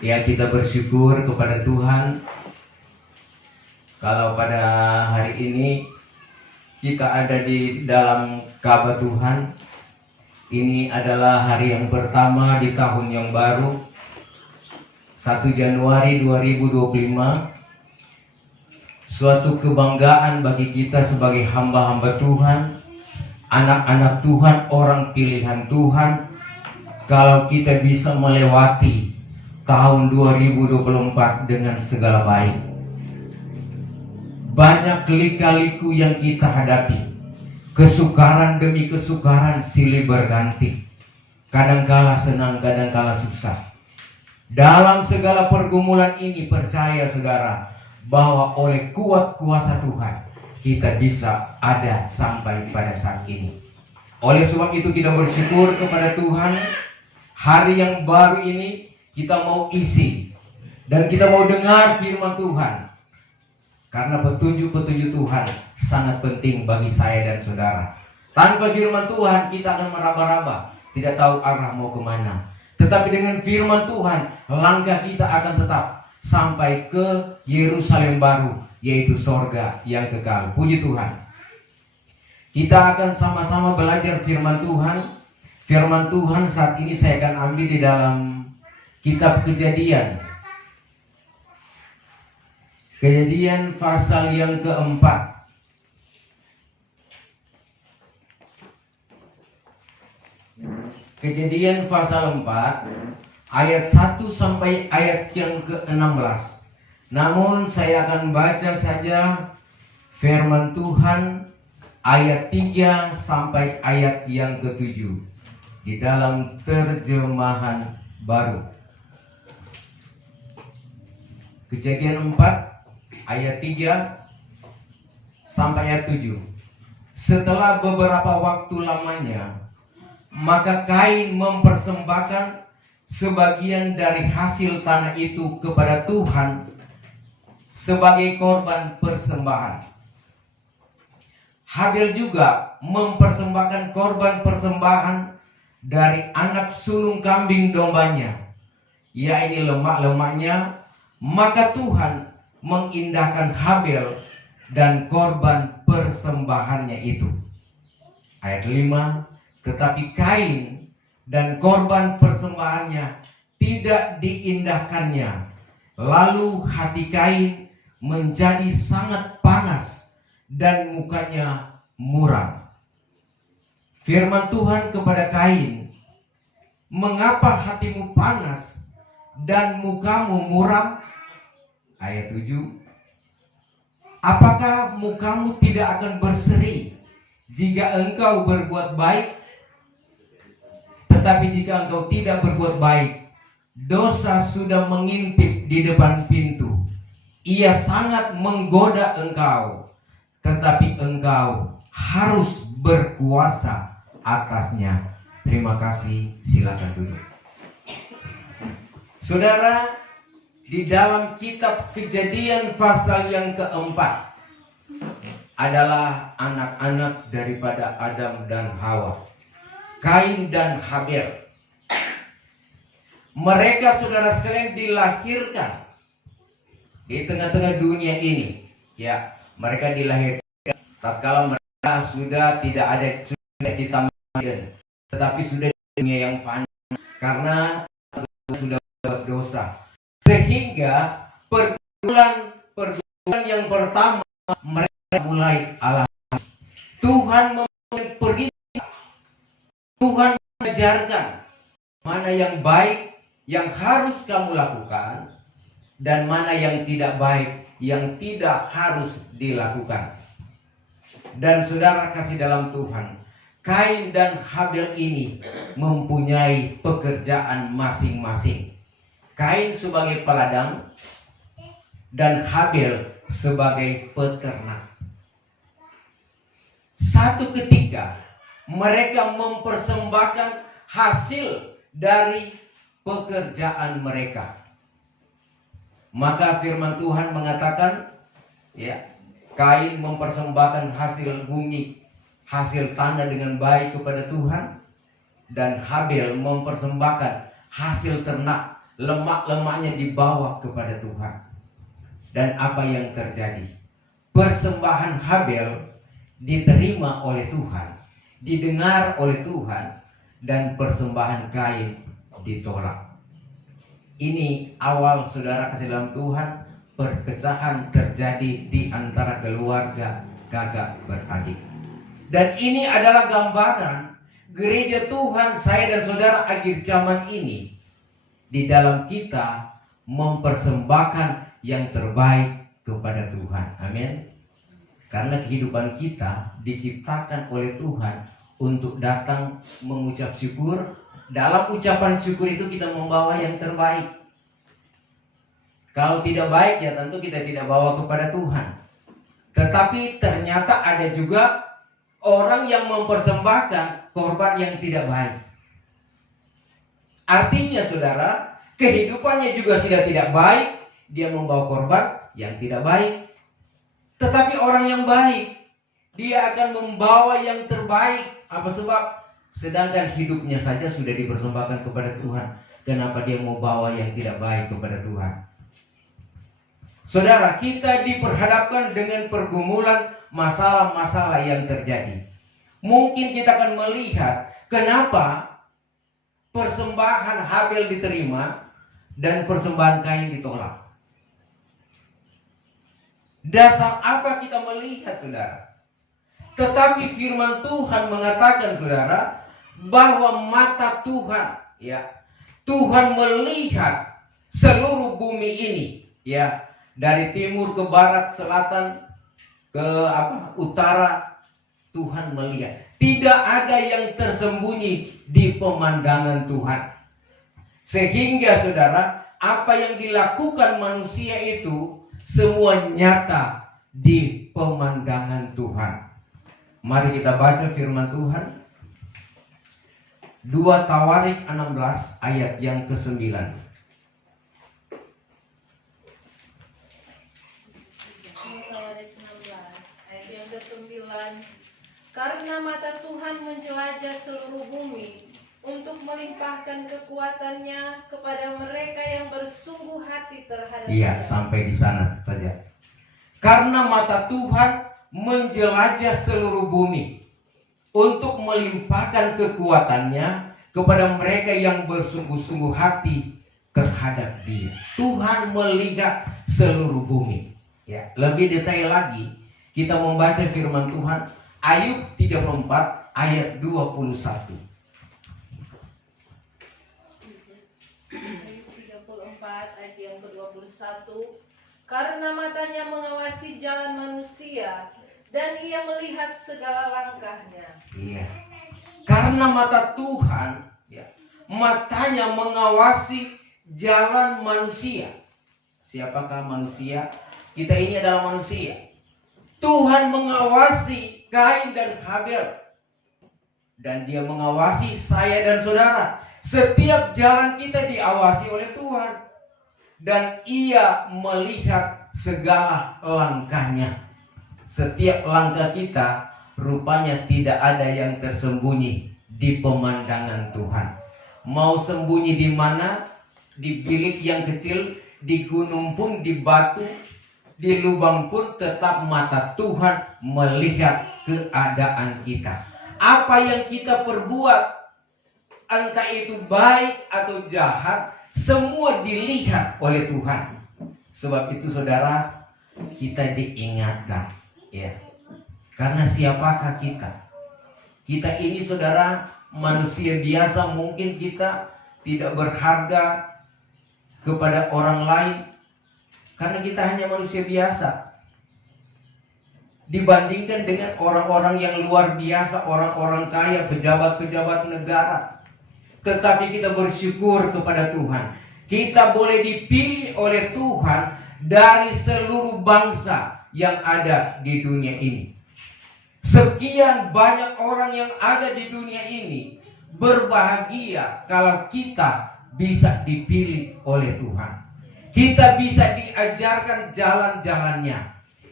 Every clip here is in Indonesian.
Ya, kita bersyukur kepada Tuhan kalau pada hari ini kita ada di dalam Ka'bah Tuhan. Ini adalah hari yang pertama di tahun yang baru, 1 Januari 2025. Suatu kebanggaan bagi kita sebagai hamba-hamba Tuhan, anak-anak Tuhan, orang pilihan Tuhan, kalau kita bisa melewati tahun 2024 dengan segala baik. Banyak lika-liku yang kita hadapi, kesukaran demi kesukaran silih berganti, kadangkala senang, kadangkala susah. Dalam segala pergumulan ini, percaya saudara bahwa oleh kuat kuasa Tuhan kita bisa ada sampai pada saat ini. Oleh sebab itu kita bersyukur kepada Tuhan. Hari yang baru ini kita mau isi dan kita mau dengar firman Tuhan, karena petunjuk-petunjuk Tuhan sangat penting bagi saya dan saudara. Tanpa firman Tuhan kita akan meraba-raba, tidak tahu arah mau kemana. Tetapi dengan firman Tuhan, langkah kita akan tetap sampai ke Yerusalem baru, yaitu sorga yang kekal. Puji Tuhan. Kita akan sama-sama belajar firman Tuhan. Firman Tuhan saat ini saya akan ambil di dalam kitab Kejadian. Kejadian pasal yang keempat. Kejadian pasal 4 ayat 1 sampai ayat yang ke-16. Namun saya akan baca saja firman Tuhan ayat 3 sampai ayat yang ke-7 di dalam terjemahan baru. Kejadian 4 ayat 3 sampai ayat 7. Setelah beberapa waktu lamanya, maka Kain mempersembahkan sebagian dari hasil tanah itu kepada Tuhan sebagai korban persembahan. Habil juga mempersembahkan korban persembahan dari anak sulung kambing dombanya, yaitu lemak-lemaknya. Maka Tuhan mengindahkan Habil dan korban persembahannya itu. Ayat 5. Tetapi Kain dan korban persembahannya tidak diindahkannya. Lalu hati Kain menjadi sangat panas dan mukanya muram. Firman Tuhan kepada Kain, mengapa hatimu panas dan mukamu muram? Ayat 7. Apakah mukamu tidak akan berseri jika engkau berbuat baik? Tetapi jika engkau tidak berbuat baik, dosa sudah mengintip di depan pintu. Ia sangat menggoda engkau, tetapi engkau harus berkuasa atasnya. Terima kasih, silakan duduk. Saudara, di dalam kitab Kejadian pasal yang keempat adalah anak-anak daripada Adam dan Hawa, Kain dan Habil. Mereka, saudara sekalian, dilahirkan di tengah-tengah dunia ini. Ya, mereka dilahirkan tatkala mereka sudah tidak ada, sudah di taman, tetapi sudah di dunia yang fana karena sudah berdosa. Sehingga pergumulan yang pertama mereka mulai alami. Tuhan pergi, Tuhan mengajarkan mana yang baik yang harus kamu lakukan dan mana yang tidak baik yang tidak harus dilakukan. Dan saudara kasih dalam Tuhan, Kain dan Habil ini mempunyai pekerjaan masing-masing. Kain sebagai peladang dan Habil sebagai peternak. Satu ketika mereka mempersembahkan hasil dari pekerjaan mereka. Maka firman Tuhan mengatakan, ya, Kain mempersembahkan hasil bumi, hasil tanah dengan baik kepada Tuhan, dan Habil mempersembahkan hasil ternak, lemak-lemaknya dibawa kepada Tuhan. Dan apa yang terjadi? Persembahan Habel diterima oleh Tuhan, didengar oleh Tuhan, dan persembahan Kain ditolak. Ini awal, saudara kasih dalam Tuhan, perpecahan terjadi di antara keluarga kakak beradik. Dan ini adalah gambaran gereja Tuhan, saya dan saudara akhir zaman ini. Di dalam kita mempersembahkan yang terbaik kepada Tuhan. Amin. Karena kehidupan kita diciptakan oleh Tuhan untuk datang mengucap syukur. Dalam ucapan syukur itu kita membawa yang terbaik. Kalau tidak baik ya tentu kita tidak bawa kepada Tuhan. Tetapi ternyata ada juga orang yang mempersembahkan korban yang tidak baik. Artinya saudara, kehidupannya juga sudah tidak baik. Dia membawa korban yang tidak baik. Tetapi orang yang baik, dia akan membawa yang terbaik. Apa sebab? Sedangkan hidupnya saja sudah dipersembahkan kepada Tuhan. Kenapa dia mau bawa yang tidak baik kepada Tuhan? Saudara, kita diperhadapkan dengan pergumulan masalah-masalah yang terjadi. Mungkin kita akan melihat kenapa persembahan Habel diterima dan persembahan Kain ditolak. Dasar apa kita melihat, saudara? Tetapi firman Tuhan mengatakan, saudara, bahwa mata Tuhan, ya, Tuhan melihat seluruh bumi ini, ya, dari timur ke barat, selatan ke utara, Tuhan melihat. Tidak ada yang tersembunyi di pemandangan Tuhan. Sehingga saudara, apa yang dilakukan manusia itu semua nyata di pemandangan Tuhan. Mari kita baca firman Tuhan. 2 Tawarik 16 ayat yang ke-9. 2 Tawarik 16 ayat yang ke-9. Karena mata Tuhan menjelajah seluruh bumi untuk melimpahkan kekuatannya kepada mereka yang bersungguh hati terhadap Iya, sampai di sana saja. Karena mata Tuhan menjelajah seluruh bumi untuk melimpahkan kekuatannya kepada mereka yang bersungguh-sungguh hati terhadap Dia. Tuhan melihat seluruh bumi. Ya, lebih detail lagi kita membaca firman Tuhan Ayub 34 ayat 21. Ayub 34 ayat yang ke-21. Karena matanya mengawasi jalan manusia dan ia melihat segala langkahnya. Iya. Karena mata Tuhan, ya, matanya mengawasi jalan manusia. Siapakah manusia? Kita ini adalah manusia. Tuhan mengawasi Kain dan Habel. Dan dia mengawasi saya dan saudara. Setiap jalan kita diawasi oleh Tuhan. Dan ia melihat segala langkahnya. Setiap langkah kita rupanya tidak ada yang tersembunyi di pemandangan Tuhan. Mau sembunyi di mana? Di bilik yang kecil, di gunung pun, di batu, di lubang pun, tetap mata Tuhan melihat keadaan kita. Apa yang kita perbuat, entah itu baik atau jahat, semua dilihat oleh Tuhan. Sebab itu saudara, kita diingatkan, ya. Karena siapakah kita? Kita ini saudara manusia biasa, mungkin kita tidak berharga kepada orang lain karena kita hanya manusia biasa. Dibandingkan dengan orang-orang yang luar biasa, orang-orang kaya, pejabat-pejabat negara. Tetapi kita bersyukur kepada Tuhan. Kita boleh dipilih oleh Tuhan dari seluruh bangsa yang ada di dunia ini. Sekian banyak orang yang ada di dunia ini berbahagia kalau kita bisa dipilih oleh Tuhan. Kita bisa diajarkan jalan-jalannya.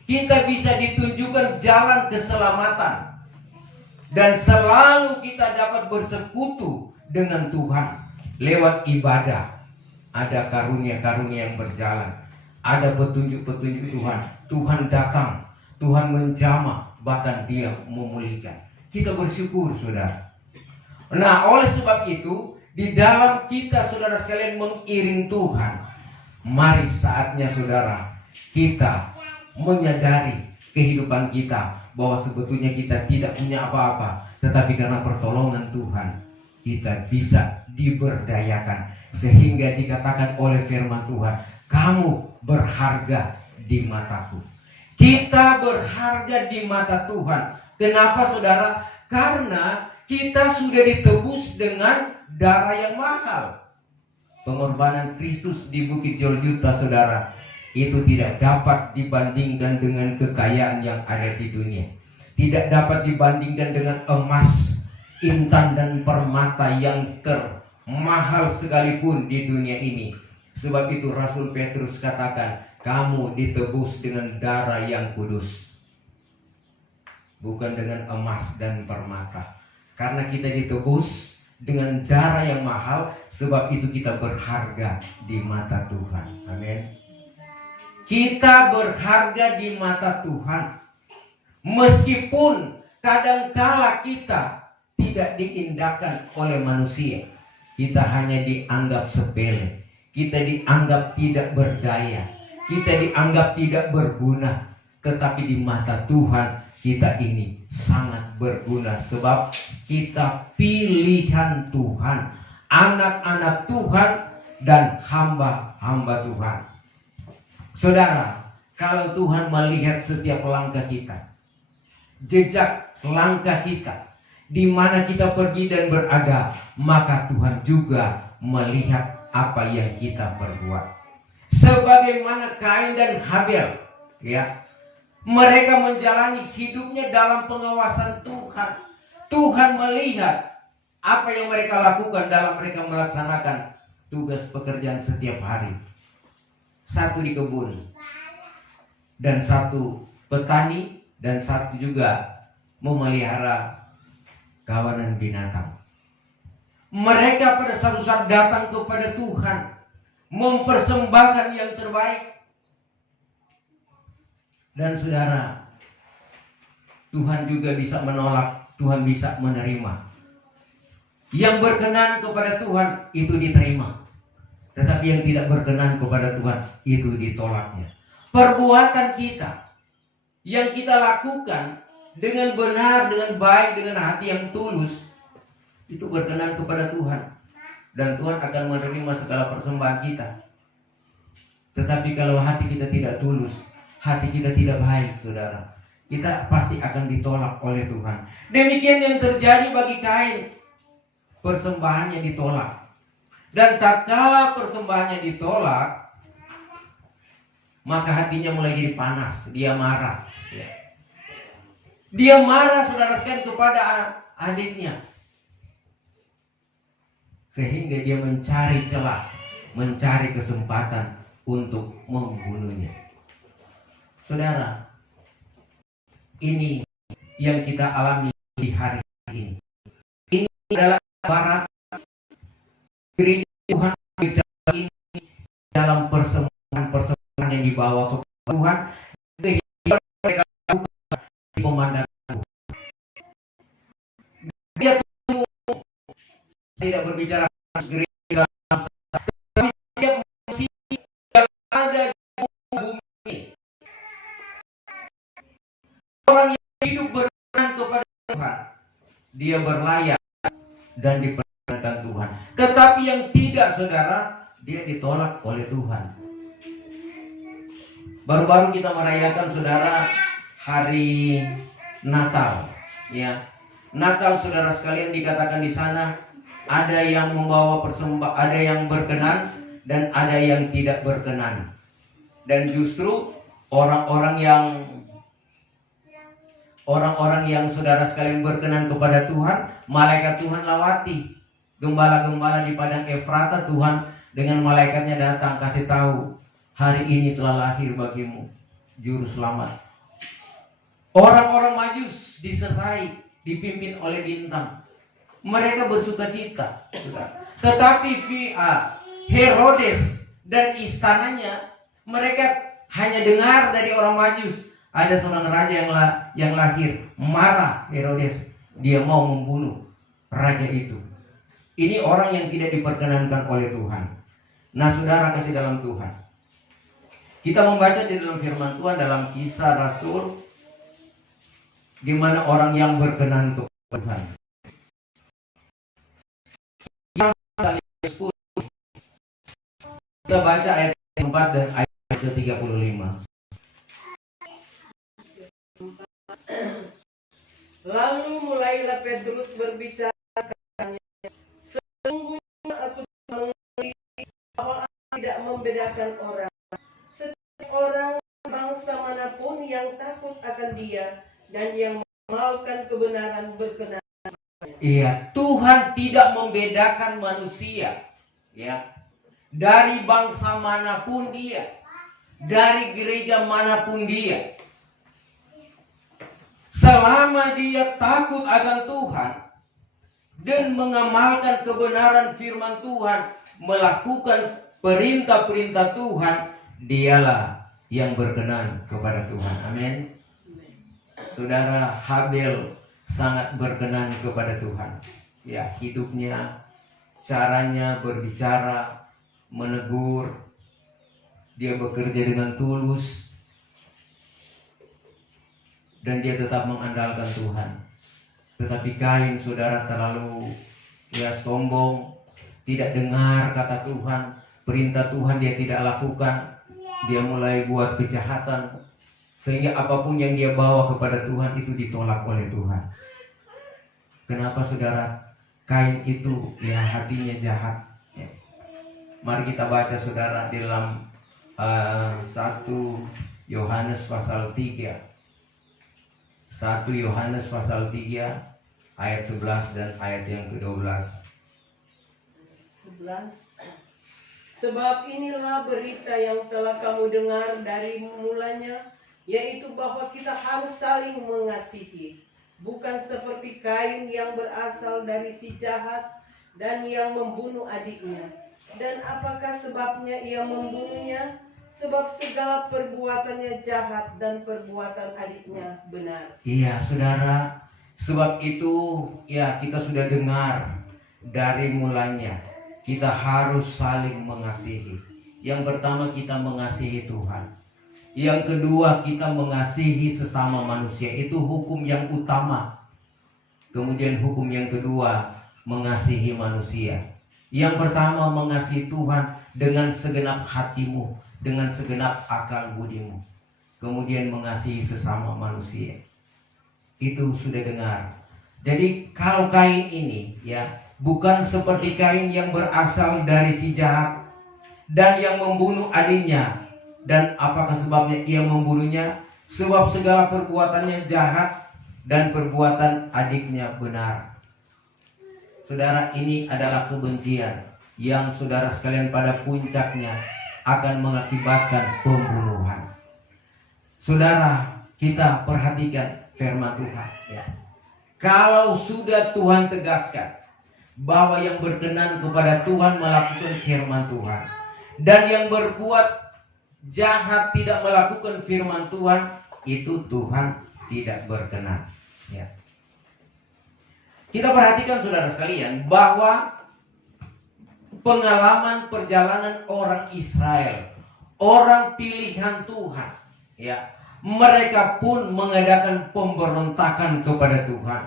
Kita bisa ditunjukkan jalan keselamatan. Dan selalu kita dapat bersekutu dengan Tuhan lewat ibadah. ada karunia-karunia yang berjalan, ada petunjuk-petunjuk Tuhan. Tuhan datang, Tuhan menjamah, bahkan Dia memulihkan. Kita bersyukur, saudara. Nah, oleh sebab itu, di dalam kita, saudara sekalian, mengiring Tuhan, mari saatnya, saudara, kita menyadari kehidupan kita bahwa sebetulnya kita tidak punya apa-apa, tetapi karena pertolongan Tuhan kita bisa diberdayakan, sehingga dikatakan oleh firman Tuhan, kamu berharga di mataku. Kita berharga di mata Tuhan. Kenapa, saudara? Karena kita sudah ditebus dengan darah yang mahal. Pengorbanan Kristus di Bukit Golgota, saudara, itu tidak dapat dibandingkan dengan kekayaan yang ada di dunia. Tidak dapat dibandingkan dengan emas, intan, dan permata yang termahal sekalipun di dunia ini. Sebab itu Rasul Petrus katakan, kamu ditebus dengan darah yang kudus, bukan dengan emas dan permata. Karena kita ditebus dengan darah yang mahal, sebab itu kita berharga di mata Tuhan. Amin. Kita berharga di mata Tuhan. Meskipun kadangkala kita tidak diindahkan oleh manusia, kita hanya dianggap sepele, kita dianggap tidak berdaya, kita dianggap tidak berguna. Tetapi di mata Tuhan kita ini sangat berguna, sebab kita pilihan Tuhan, anak-anak Tuhan, dan hamba-hamba Tuhan. Saudara, kalau Tuhan melihat setiap langkah kita, jejak langkah kita, di mana kita pergi dan berada, maka Tuhan juga melihat apa yang kita perbuat. Sebagaimana Kain dan Habel, ya, mereka menjalani hidupnya dalam pengawasan Tuhan. Tuhan melihat apa yang mereka lakukan dalam mereka melaksanakan tugas pekerjaan setiap hari. Satu di kebun, dan satu petani, dan satu juga memelihara kawanan binatang. Mereka pada satu saat datang kepada Tuhan, mempersembahkan yang terbaik. Dan saudara, Tuhan juga bisa menolak, Tuhan bisa menerima. Yang berkenan kepada Tuhan itu diterima, tetapi yang tidak berkenan kepada Tuhan itu ditolaknya. Perbuatan kita yang kita lakukan dengan benar, dengan baik, dengan hati yang tulus, itu berkenan kepada Tuhan, dan Tuhan akan menerima segala persembahan kita. Tetapi kalau hati kita tidak tulus, hati kita tidak baik, saudara, kita pasti akan ditolak oleh Tuhan. Demikian yang terjadi bagi Kain. Persembahannya ditolak. Dan tatkala persembahannya ditolak, maka hatinya mulai jadi panas. Dia marah, ya. Dia marah, saudara sekalian, kepada adiknya, sehingga dia mencari celah, mencari kesempatan untuk membunuhnya. Saudara, ini yang kita alami di hari ini. Ini adalah barat gereja Tuhan ini dalam persembahan yang dibawa kepada Tuhan, kehidupan mereka lakukan di pemandangan Tuhan. Dia tidak berbicara gereja, tapi setiap manusia yang ada di bumi, orang yang hidup berkenan kepada Tuhan, dia berlayak dan diperkenankan Tuhan. Tetapi yang tidak, saudara, dia ditolak oleh Tuhan. Baru-baru kita merayakan, saudara, hari Natal, ya. Natal, saudara sekalian, dikatakan di sana ada yang membawa persembahan, ada yang berkenan dan ada yang tidak berkenan. Dan justru orang-orang yang saudara sekalian berkenan kepada Tuhan, malaikat Tuhan lawati. Gembala-gembala di padang Efrata, Tuhan dengan malaikatnya datang kasih tahu, hari ini telah lahir bagimu juru selamat. Orang-orang Majus disertai, dipimpin oleh bintang. Mereka bersuka cita, tetapi Herodes dan istananya, mereka hanya dengar dari orang Majus ada seorang raja yang lahir. Marah Herodes, dia mau membunuh raja itu. Ini orang yang tidak diperkenankan oleh Tuhan. Nah, saudara kasih dalam Tuhan, kita membaca di dalam firman Tuhan dalam Kisah Rasul, di mana orang yang berkenan kepada Tuhan. Kita baca ayat 4 dan ayat ke-35. Lalu mulailah Petrus berbicara, sesungguhnya aku mengerti bahwa aku tidak membedakan orang. Setiap orang bangsa manapun yang takut akan dia dan yang mengamalkan kebenaran berkenan. Iya, Tuhan tidak membedakan manusia, ya, dari bangsa manapun dia, dari gereja manapun dia. Selama dia takut akan Tuhan dan mengamalkan kebenaran firman Tuhan, melakukan perintah-perintah Tuhan, dialah yang berkenan kepada Tuhan. Amin. Saudara, Habel sangat berkenan kepada Tuhan. Ya, hidupnya, caranya berbicara, menegur, dia bekerja dengan tulus, dan dia tetap mengandalkan Tuhan. Tetapi Kain, saudara, terlalu sombong, tidak dengar kata Tuhan, perintah Tuhan dia tidak lakukan. Dia mulai buat kejahatan, sehingga apapun yang dia bawa kepada Tuhan itu ditolak oleh Tuhan. Kenapa, saudara? Kain itu hatinya jahat. Mari kita baca, saudara, di dalam 1 Yohanes pasal 3. 1 Yohanes pasal 3 ayat 11 dan ayat yang ke-12. 11. Sebab inilah berita yang telah kamu dengar dari mulanya, yaitu bahwa kita harus saling mengasihi. Bukan seperti Kain yang berasal dari si jahat dan yang membunuh adiknya. Dan apakah sebabnya ia membunuhnya? Sebab segala perbuatannya jahat dan perbuatan adiknya benar. Iya, saudara, sebab itu kita sudah dengar dari mulanya, kita harus saling mengasihi. Yang pertama, kita mengasihi Tuhan. Yang kedua, kita mengasihi sesama manusia. Itu hukum yang utama. Kemudian hukum yang kedua, mengasihi manusia. Yang pertama, mengasihi Tuhan dengan segenap hatimu, dengan segenap akal budimu. Kemudian mengasihi sesama manusia. Itu sudah dengar. Jadi kalau Kain ini bukan seperti Kain yang berasal dari si jahat dan yang membunuh adiknya. Dan apakah sebabnya ia membunuhnya? Sebab segala perbuatannya jahat dan perbuatan adiknya benar. Saudara, ini adalah kebencian yang saudara sekalian pada puncaknya akan mengakibatkan pembunuhan. Saudara, kita perhatikan firman Tuhan. Kalau sudah Tuhan tegaskan bahwa yang berkenan kepada Tuhan melakukan firman Tuhan, dan yang berbuat jahat tidak melakukan firman Tuhan, itu Tuhan tidak berkenan. Kita perhatikan, saudara sekalian, bahwa pengalaman perjalanan orang Israel, orang pilihan Tuhan, mereka pun mengadakan pemberontakan kepada Tuhan.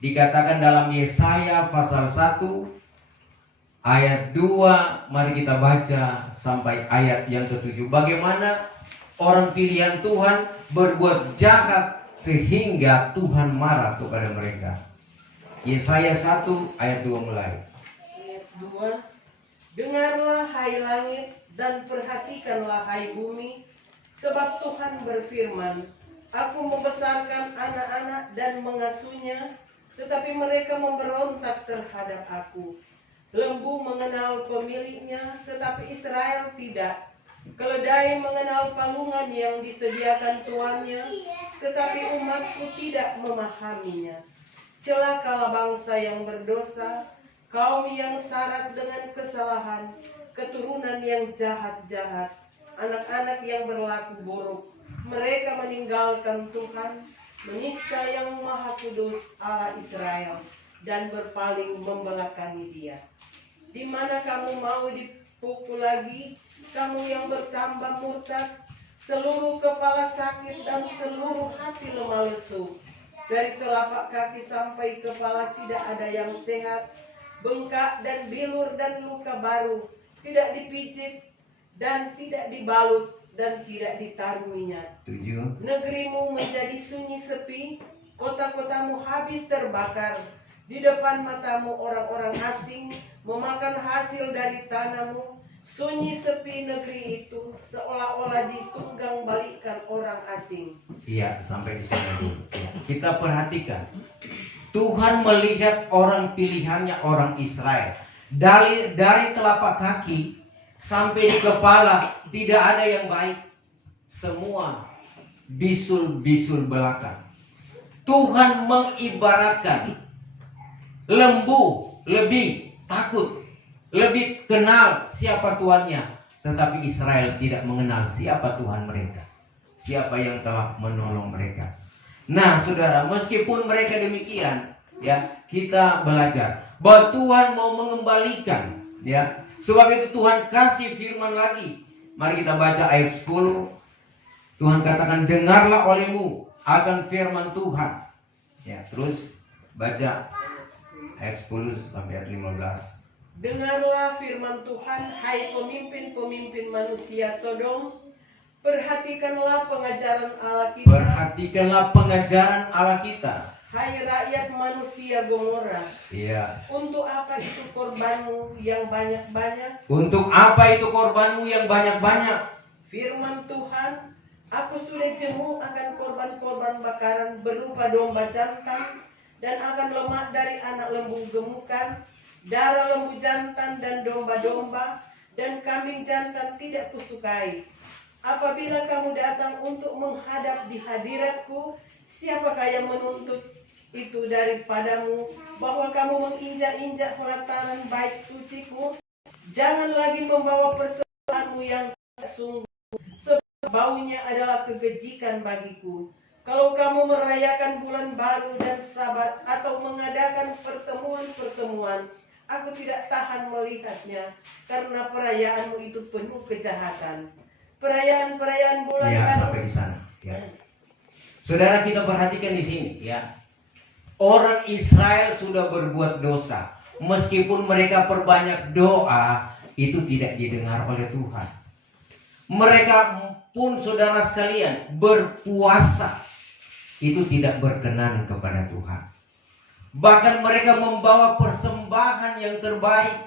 Dikatakan dalam Yesaya pasal 1 ayat 2, mari kita baca sampai ayat yang ke-7. Bagaimana orang pilihan Tuhan berbuat jahat sehingga Tuhan marah kepada mereka. Yesaya 1 ayat 2 mulai. Ayat 2. Dengarlah hai langit dan perhatikanlah hai bumi, sebab Tuhan berfirman, aku membesarkan anak-anak dan mengasuhnya, tetapi mereka memberontak terhadap aku. Lembu mengenal pemiliknya, tetapi Israel tidak. Keledai mengenal palungan yang disediakan tuannya, tetapi umatku tidak memahaminya. Celakalah bangsa yang berdosa, kaum yang syarat dengan kesalahan, keturunan yang jahat-jahat, anak-anak yang berlaku buruk. Mereka meninggalkan Tuhan, menista yang Maha Kudus Allah Israel, dan berpaling membelakangi Dia. Di mana kamu mau dipukul lagi, kamu yang bertambah murtad, seluruh kepala sakit dan seluruh hati lemah lesu. Dari telapak kaki sampai kepala tidak ada yang sehat, bengkak dan bilur dan luka baru, tidak dipijit dan tidak dibalut dan tidak ditaruh minyak. 7. Negerimu menjadi sunyi sepi, kota-kotamu habis terbakar. Di depan matamu orang-orang asing memakan hasil dari tanahmu. Sunyi sepi negeri itu, seolah-olah ditunggang balikan orang asing. Iya, sampai di sana dulu. Ya. Kita perhatikan, Tuhan melihat orang pilihannya, orang Israel. Dari telapak kaki sampai di kepala tidak ada yang baik. Semua bisul-bisul belakang. Tuhan mengibaratkan lembu lebih takut, lebih kenal siapa Tuhannya, tetapi Israel tidak mengenal siapa Tuhan mereka, siapa yang telah menolong mereka. Nah, saudara, meskipun mereka demikian, ya, kita belajar bahwa Tuhan mau mengembalikan, ya. Sebab itu Tuhan kasih firman lagi. Mari kita baca ayat 10. Tuhan katakan, dengarlah olehmu akan firman Tuhan. Ya, terus baca ayat 10 sampai ayat 15. Dengarlah firman Tuhan, hai pemimpin-pemimpin manusia Sodom. Perhatikanlah pengajaran Allah kita. Perhatikanlah pengajaran Allah kita. Hai rakyat manusia Gomora. Iya. Untuk apa itu korbanmu yang banyak-banyak? Untuk apa itu korbanmu yang banyak-banyak? Firman Tuhan, aku sudah jemu akan korban-korban bakaran berupa domba jantan, dan akan lemak dari anak lembu gemukan, darah lembu jantan dan domba-domba, dan kambing jantan tidak kusukai. Apabila kamu datang untuk menghadap di hadiratku, siapakah yang menuntut itu daripadamu, bahwa kamu menginjak-injak pelataran bait suciku? Jangan lagi membawa persembahanmu yang tak sungguh, sebab baunya adalah kekejikan bagiku. Kalau kamu merayakan bulan baru dan sabat, atau mengadakan pertemuan-pertemuan, aku tidak tahan melihatnya, karena perayaanmu itu penuh kejahatan. Perayaan-perayaan bulan Ya, baru. sampai di sana. Ya. Saudara, kita perhatikan di sini, ya. Orang Israel sudah berbuat dosa. Meskipun mereka perbanyak doa, itu tidak didengar oleh Tuhan. Mereka pun, saudara sekalian, berpuasa, itu tidak berkenan kepada Tuhan. Bahkan mereka membawa persembahan yang terbaik.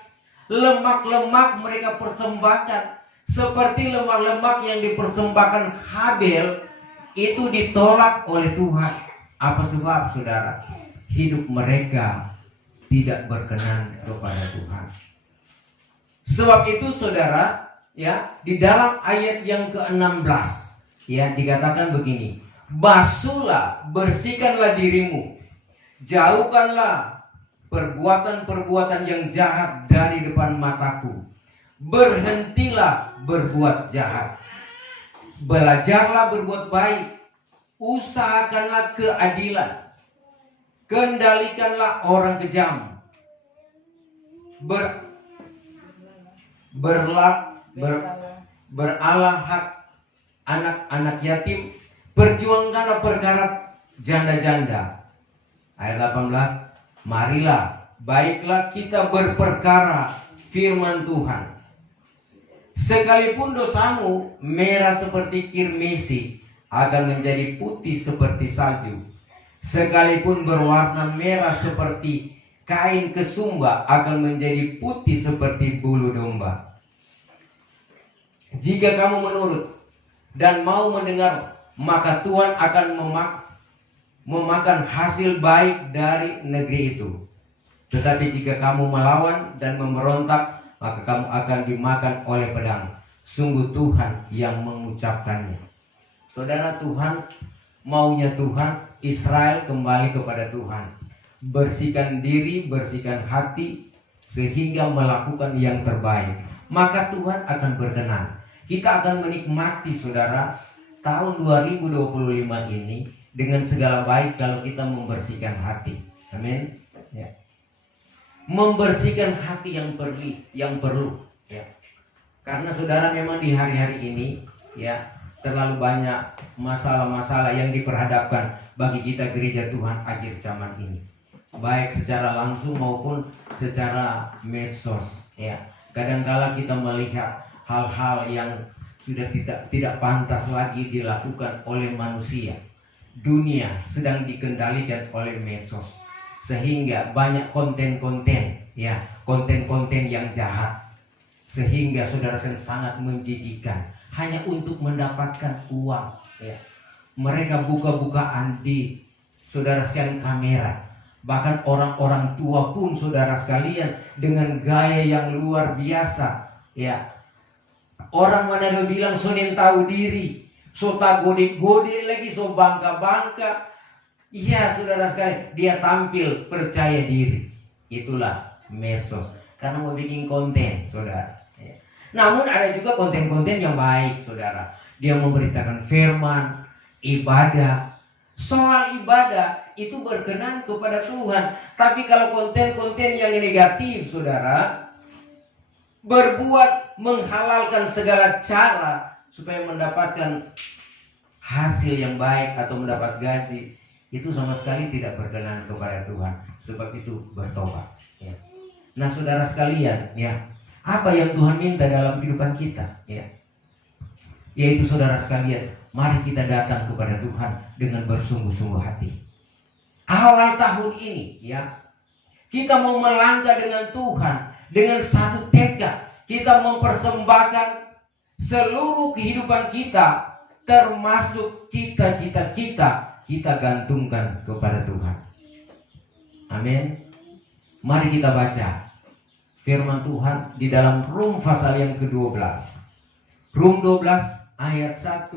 Lemak-lemak mereka persembahkan, seperti lemak-lemak yang dipersembahkan Habel, itu ditolak oleh Tuhan. Apa sebab, saudara? Hidup mereka tidak berkenan kepada Tuhan. Sebab itu, saudara, ya, di dalam ayat yang ke-16, ya, dikatakan begini, basuhlah, bersihkanlah dirimu, jauhkanlah perbuatan-perbuatan yang jahat dari depan mataku, berhentilah berbuat jahat, belajarlah berbuat baik, usahakanlah keadilan, kendalikanlah orang kejam, beralah hak anak-anak yatim, perjuangkanlah perkara janda-janda. Ayat 18, marilah, baiklah kita berperkara firman Tuhan. Sekalipun dosamu merah seperti kirmisi, akan menjadi putih seperti salju. Sekalipun berwarna merah seperti kain kesumba, akan menjadi putih seperti bulu domba. Jika kamu menurut dan mau mendengar, maka Tuhan akan memakan hasil baik dari negeri itu. Tetapi jika kamu melawan dan memberontak, maka kamu akan dimakan oleh pedang. Sungguh Tuhan yang mengucapkannya. Saudara, Tuhan, maunya Tuhan, Israel kembali kepada Tuhan. Bersihkan diri, bersihkan hati, sehingga melakukan yang terbaik. maka Tuhan akan berkenan. Kita akan menikmati, saudara, tahun 2025 ini dengan segala baik kalau kita membersihkan hati. Amin. Ya. Membersihkan hati yang perlu. Ya. Karena saudara memang di hari-hari ini, ya, terlalu banyak masalah-masalah yang diperhadapkan bagi kita gereja Tuhan akhir zaman ini, baik secara langsung maupun secara medsos. Ya, kadangkala kita melihat hal-hal yang sudah tidak pantas lagi dilakukan oleh manusia. Dunia sedang dikendalikan oleh medsos, sehingga banyak konten-konten, ya, konten-konten yang jahat, sehingga saudara sangat menjijikan hanya untuk mendapatkan uang. Ya. Mereka buka-bukaan di saudara sekalian kamera. Bahkan orang-orang tua pun saudara sekalian dengan gaya yang luar biasa. Ya. Orang Manado bilang so nen tahu diri, so tak gode-gode lagi, so bangka-bangka. Iya saudara sekalian, dia tampil percaya diri. Itulah medsos. Karena mau bikin konten, saudara. Ya. Namun ada juga konten-konten yang baik, saudara. Dia memberitakan firman, ibadah. Soal ibadah itu berkenan kepada Tuhan. Tapi kalau konten-konten yang negatif, saudara, berbuat menghalalkan segala cara supaya mendapatkan hasil yang baik atau mendapat gaji, itu sama sekali tidak berkenan kepada Tuhan. Sebab itu bertobat. Ya. Nah, saudara sekalian, ya, apa yang Tuhan minta dalam kehidupan kita, ya, yaitu saudara sekalian, mari kita datang kepada Tuhan dengan bersungguh-sungguh hati. Awal tahun ini, ya, kita mau melangkah dengan Tuhan dengan satu tekad. Kita mempersembahkan seluruh kehidupan kita, termasuk cita-cita kita gantungkan kepada Tuhan. Amin. Mari kita baca firman Tuhan di dalam Rum pasal yang ke-12. Rum 12 ayat 1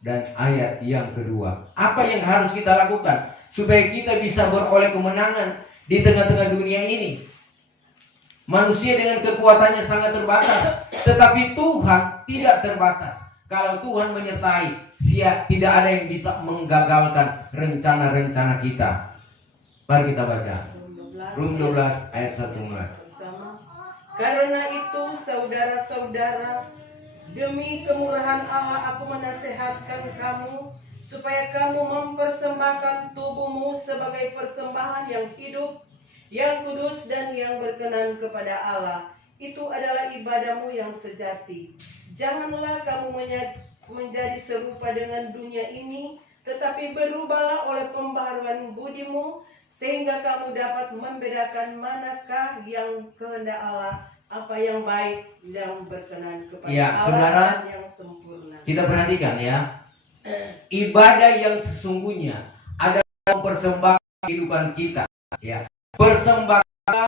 dan ayat yang kedua. Apa yang harus kita lakukan supaya kita bisa beroleh kemenangan di tengah-tengah dunia ini? Manusia dengan kekuatannya sangat terbatas, tetapi Tuhan tidak terbatas. Kalau Tuhan menyertai, tidak ada yang bisa menggagalkan rencana-rencana kita. Mari kita baca Rum 12 ayat 1 mulai. Karena itu saudara-saudara, demi kemurahan Allah aku menasehatkan kamu supaya kamu mempersembahkan tubuhmu sebagai persembahan yang hidup, yang kudus dan yang berkenan kepada Allah. Itu adalah ibadahmu yang sejati. Janganlah kamu menjadi serupa dengan dunia ini, tetapi berubahlah oleh pembaharuan budimu, sehingga kamu dapat membedakan manakah yang kehendak Allah, apa yang baik dan berkenan kepada Ya, Allah saudara, dan yang sempurna. kita perhatikan, ya, ibadah yang sesungguhnya adalah mempersembahkan kehidupan kita, ya. Persembahkan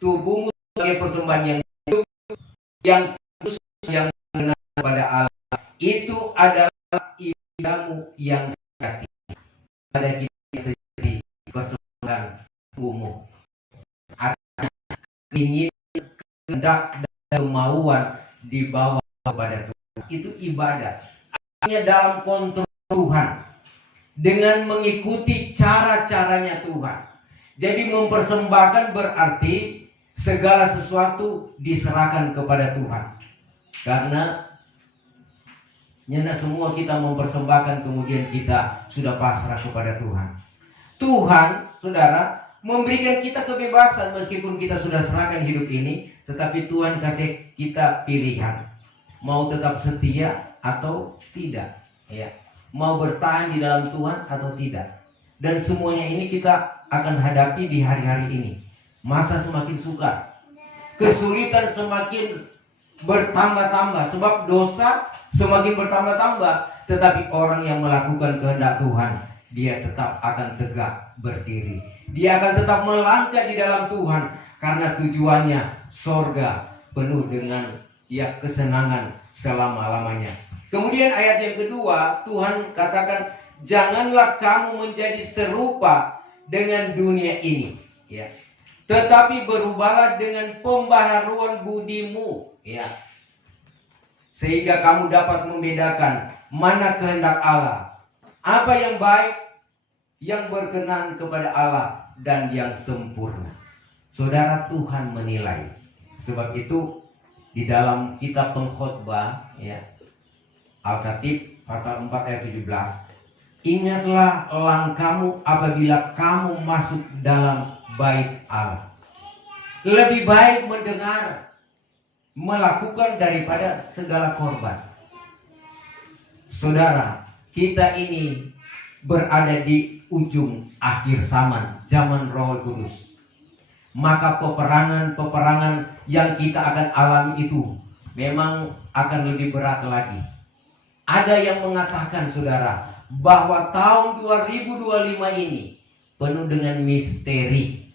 tubuhmu sebagai persembahan yang hidup, yang kudus, yang benar kepada Allah. Itu adalah ibadahmu yang sejati. Pada kita sendiri persembahan tubuhmu. Artinya ingin kehendak dan kemauan dibawa kepada Tuhan. Itu ibadah. Artinya dalam kontrol Tuhan, dengan mengikuti cara-caranya Tuhan. Jadi mempersembahkan berarti segala sesuatu diserahkan kepada Tuhan. Karena nyana semua kita mempersembahkan, kemudian kita sudah pasrah kepada Tuhan. Tuhan, saudara, memberikan kita kebebasan meskipun kita sudah serahkan hidup ini, tetapi Tuhan kasih kita pilihan. Mau tetap setia atau tidak, ya. Mau bertahan di dalam Tuhan atau tidak. Dan semuanya ini kita akan hadapi di hari-hari ini. Masa semakin sukar, kesulitan semakin bertambah-tambah, sebab dosa semakin bertambah-tambah. Tetapi orang yang melakukan kehendak Tuhan, dia tetap akan tegak berdiri. Dia akan tetap melangkah di dalam Tuhan, karena tujuannya sorga penuh dengan kesenangan selama-lamanya. Kemudian ayat yang kedua, Tuhan katakan, janganlah kamu menjadi serupa dengan dunia ini, ya. Tetapi berubahlah dengan pembaharuan budimu. ya. Sehingga kamu dapat membedakan mana kehendak Allah, apa yang baik, yang berkenan kepada Allah, dan yang sempurna. Saudara, Tuhan menilai. Sebab itu di dalam kitab Pengkhotbah, ya, Al-Khatib pasal 4 ayat 17, ingatlah langkahmu apabila kamu masuk dalam bait Allah. Lebih baik mendengar, melakukan daripada segala korban. Saudara, kita ini berada di ujung akhir zaman Roh Kudus. Maka peperangan yang kita akan alami itu memang akan lebih berat lagi. Ada yang mengatakan, saudara, bahwa tahun 2025 ini penuh dengan misteri.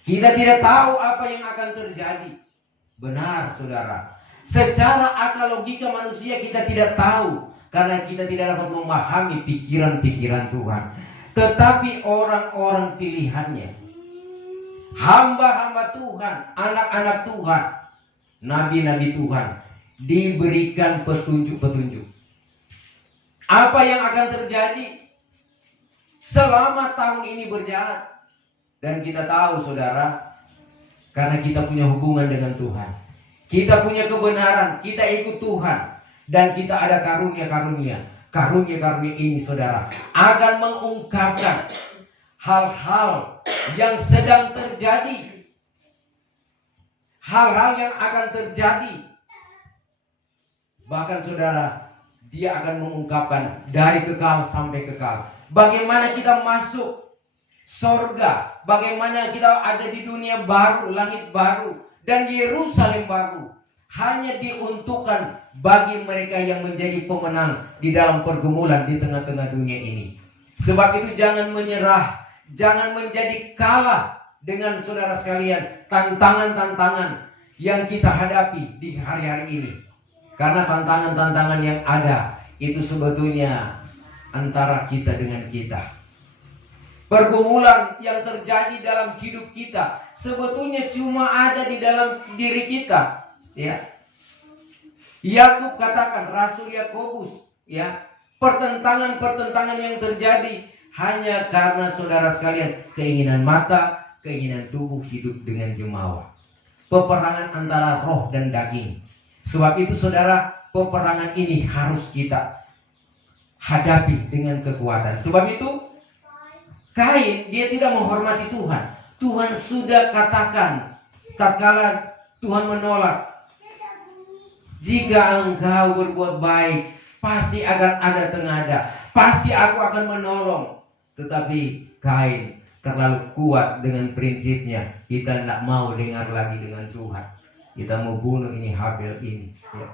Kita tidak tahu apa yang akan terjadi. Benar, saudara. Secara akal logika manusia kita tidak tahu, karena kita tidak dapat memahami pikiran-pikiran Tuhan. Tetapi orang-orang pilihannya, hamba-hamba Tuhan, anak-anak Tuhan, nabi-nabi Tuhan, diberikan petunjuk-petunjuk. Apa yang akan terjadi selama tahun ini berjalan. Dan kita tahu, saudara, karena kita punya hubungan dengan Tuhan, kita punya kebenaran, kita ikut Tuhan, dan kita ada karunia-karunia. Karunia-karunia ini, saudara, akan mengungkapkan hal-hal yang sedang terjadi, hal-hal yang akan terjadi. Bahkan, saudara, dia akan mengungkapkan dari kekal sampai kekal. Bagaimana kita masuk sorga, bagaimana kita ada di dunia baru, langit baru, dan Yerusalem baru. Hanya diuntukkan bagi mereka yang menjadi pemenang di dalam pergumulan di tengah-tengah dunia ini. Sebab itu jangan menyerah, jangan menjadi kalah dengan saudara sekalian tantangan-tantangan yang kita hadapi di hari-hari ini. Karena tantangan-tantangan yang ada itu sebetulnya antara kita dengan kita. Pergumulan yang terjadi dalam hidup kita sebetulnya cuma ada di dalam diri kita, ya. Yakub katakan, Rasul Yakobus, ya, pertentangan-pertentangan yang terjadi hanya karena saudara sekalian keinginan mata, keinginan tubuh hidup dengan jemawa. Peperangan antara roh dan daging. Sebab itu, saudara, peperangan ini harus kita hadapi dengan kekuatan. Sebab itu Kain, dia tidak menghormati Tuhan. Tuhan sudah katakan, tatkala Tuhan menolak, jika engkau berbuat baik, pasti akan ada tengadah, pasti aku akan menolong. Tetapi Kain terlalu kuat dengan prinsipnya. Kita tidak mau dengar lagi dengan Tuhan. Kita mau bunuh ini Habil ini, ya.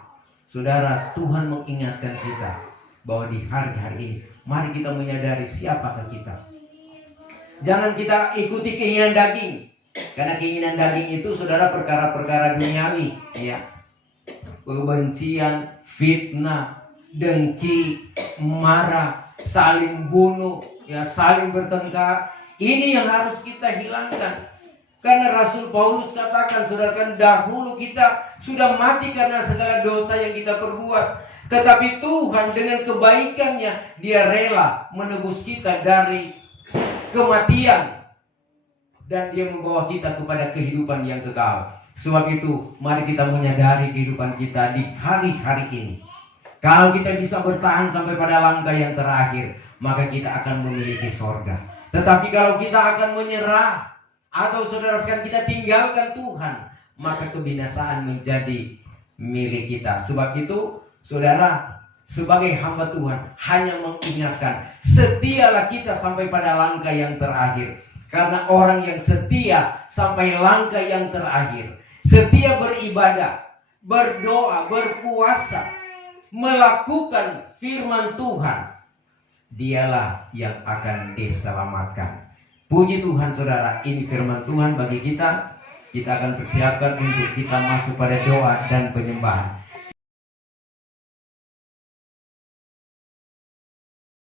Saudara, Tuhan mengingatkan kita bahwa di hari-hari ini, mari kita menyadari siapakah kita. Jangan kita ikuti keinginan daging, karena keinginan daging itu, saudara, perkara-perkara duniawi, ya. Kebencian, fitnah, dengki, marah, saling bunuh, ya, saling bertengkar. Ini yang harus kita hilangkan. Karena Rasul Paulus katakan, saudara, kan dahulu kita sudah mati karena segala dosa yang kita perbuat. Tetapi Tuhan dengan kebaikannya, dia rela menebus kita dari kematian, dan dia membawa kita kepada kehidupan yang kekal. Sebab itu, mari kita menyadari kehidupan kita di hari-hari ini. Kalau kita bisa bertahan sampai pada langkah yang terakhir, maka kita akan memiliki sorga. Tetapi kalau kita akan menyerah, atau saudara sekalian kita tinggalkan Tuhan, maka kebinasaan menjadi milik kita. Sebab itu, saudara, sebagai hamba Tuhan hanya mengingatkan, setialah kita sampai pada langkah yang terakhir. Karena orang yang setia sampai langkah yang terakhir, setia beribadah, berdoa, berpuasa, melakukan firman Tuhan, dialah yang akan diselamatkan. Puji Tuhan, saudara, ini firman Tuhan bagi kita. Kita akan persiapkan untuk kita masuk pada doa dan penyembahan.